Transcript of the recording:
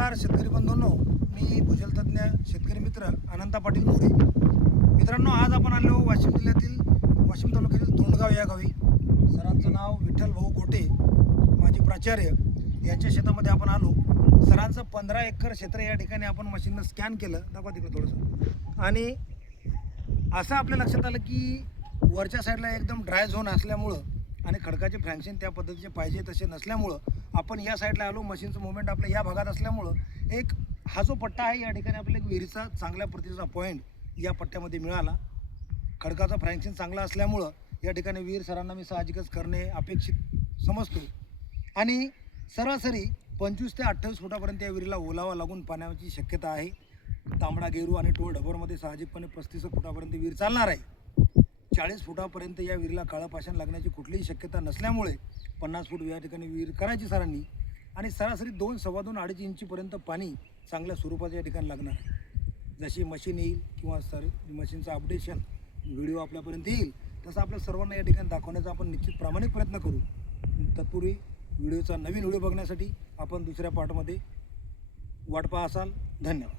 नमस्कार शेतकरी बंधूंनो, मी भूजलतज्ञ शेतकरी मित्र अनंता पाटील मोरे. मित्रांनो, आज आपण आलो वाशिम जिल्ह्यातील वाशिम तालुक्यातील तोंडगाव या गावी. सरांचं नाव विठ्ठल भाऊ गोटे, माजी प्राचार्य, यांच्या शेतामध्ये आपण आलो. सरांचं 15 एकर क्षेत्र या ठिकाणी आपण मशीननं स्कॅन केलं. दाखवा तिकडे थोडंसं. आणि असं आपल्या लक्षात आलं की वरच्या साईडला एकदम ड्राय झोन असल्यामुळं आणि खडकाचे फ्रॅक्शन त्या पद्धतीचे पाहिजे तसे नसल्यामुळं आपण या साईडला आलो. मशीनचं मुवमेंट आपल्या या भागात असल्यामुळं एक हा जो पट्टा आहे या ठिकाणी आपल्याला एक विहिरीचा चांगल्या प्रतीचा पॉईंट या पट्ट्यामध्ये मिळाला. खडकाचा फ्रॅक्शन चांगला असल्यामुळं या ठिकाणी विहीर सरांना मी साहजिकच करणे अपेक्षित समजतो. आणि सरासरी 25 ते 28 फुटापर्यंत या विहिरीला ओलावा लागून पाण्याची शक्यता आहे. तांबडा गेरू आणि टोळ ढबरमध्ये साहजिकपणे 35 फुटापर्यंत विहीर चालणार आहे. 40 फुटापर्यंत या विहिरीला काळं पाषाण लागण्याची कुठलीही शक्यता नसल्यामुळे 50 फूट या ठिकाणी विहीर करायची सरांनी. आणि सरासरी 2, सव्वा 2, 2.5 इंचीपर्यंत पाणी चांगल्या स्वरूपाचं या ठिकाणी लागणार आहे. जशी मशीन येईल किंवा मशीनचं अपडेशन व्हिडिओ आपल्यापर्यंत येईल तसं आपल्या सर्वांना या ठिकाणी दाखवण्याचा आपण निश्चित प्रामाणिक प्रयत्न करू. तत्पूर्वी व्हिडिओचा नवीन व्हिडिओ बघण्यासाठी आपण दुसऱ्या पार्टमध्ये वाट पाहा असाल. धन्यवाद.